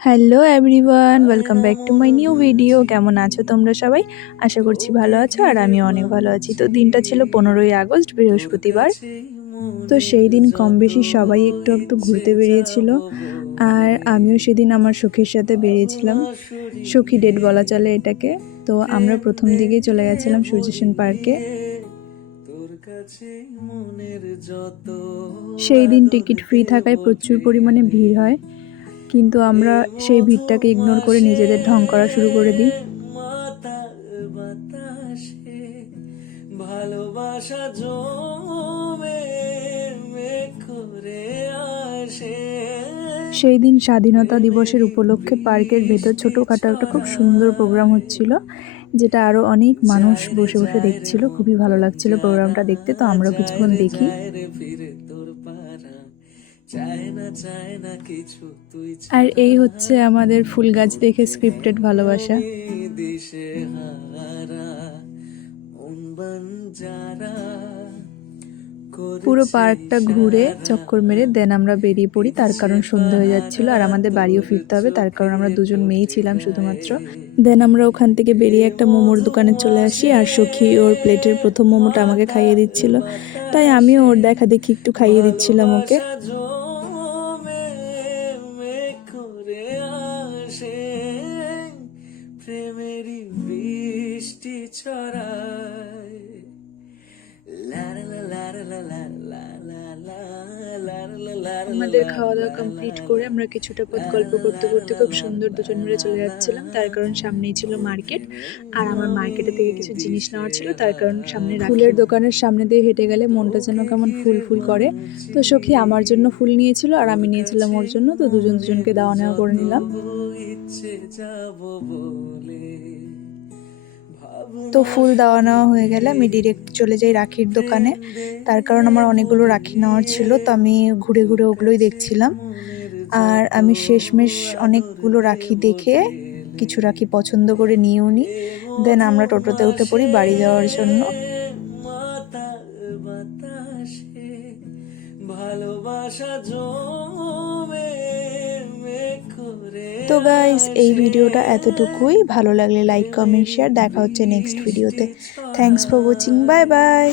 Hello everyone, welcome back to my new video. কেমন আছো তোমরা সবাই? আশা করছি ভালো আছো আর আমিও অনেক ভালো আছি। তো দিনটা ছিল 15ই আগস্ট, বৃহস্পতিবার। তো সেই দিন কম বেশি সবাই একটু একটু ঘুরতে বেরিয়েছিল, আর আমিও সেদিন আমার সখীর সাথে বেরিয়েছিলাম। সখী ডেট বলা চলে এটাকে। তো আমরা প্রথম দিকেই চলে গেছিলাম সূর্য সেন পার্কে। সেই দিন টিকিট ফ্রি থাকায় প্রচুর পরিমাণে ভিড় হয়, কিন্তু আমরা সেই ভিড়টাকে ইগনোর করে নিজেদের ঢং করা শুরু করে দিই। ভালোবাসা জমে করে আসে। সেই দিন স্বাধীনতা দিবসের উপলক্ষে পার্কের ভেতর ছোটোখাটো একটা খুব সুন্দর প্রোগ্রাম হচ্ছিল, যেটা আরও অনেক মানুষ বসে বসে দেখছিল। খুবই ভালো লাগছিল প্রোগ্রামটা দেখতে। তো আমরাও কিছুক্ষণ দেখি। আর এই হচ্ছে আমাদের ফুল গাছ দেখে স্ক্রিপ্টেড ভালোবাসা। পুরো পার্কটা ঘুরে চক্কর মেরে দেন আমরা বেরিয়ে পড়ি, তার কারণ সন্ধ্যা হয়ে যাচ্ছিল আর আমাদের বাড়িও ফিরতে হবে, তার কারণ আমরা দুজন মেয়েই ছিলাম শুধুমাত্র। দেন আমরা ওখান থেকে বেরিয়ে একটা মোমোর দোকানে চলে আসি, আর সখী ওর প্লেটের প্রথম মোমোটা আমাকে খাইয়ে দিচ্ছিল, তাই আমিও ওর দেখা দেখি একটু খাইয়ে দিচ্ছিলাম ওকে। প্রেমেরই বৃষ্টি ছড়ায়। আমাদের খাওয়া দাওয়া কমপ্লিট করে আমরা কিছুটা পথ গল্প করতে করতে খুব সুন্দর দুজন মিলে চলে যাচ্ছিলাম, তার কারণ সামনেই ছিল মার্কেট, আর আমার মার্কেটে থেকে কিছু জিনিস নেওয়ার ছিল, তার কারণ সামনে ফুলের দোকানের সামনে দিয়ে হেঁটে গেলে মনটা যেন কেমন ফুল ফুল করে। তো সখী আমার জন্য ফুল নিয়েছিল আর আমি নিয়েছিলাম ওর জন্য, তো দুজন দুজনকে দেওয়া নেওয়া করে নিলাম। তো ফুল দেওয়া নেওয়া হয়ে গেলে আমি ডিরেক্ট চলে যাই রাখির দোকানে, তার কারণ আমার অনেকগুলো রাখি নেওয়ার ছিল, তো আমি ঘুরে ঘুরে ওগুলোই দেখছিলাম। আর আমি শেষমেশ অনেকগুলো রাখি দেখে কিছু রাখি পছন্দ করে নিয়েও নিই। দেন আমরা টোটোতে উঠে পড়ি বাড়ি যাওয়ার জন্য। তো গাইস, এই ভিডিওটা এতটুকুই। ভালো লাগলে লাইক, কমেন্ট, শেয়ার। দেখা হচ্ছে নেক্সট ভিডিওতে। Thanks for watching. Bye bye.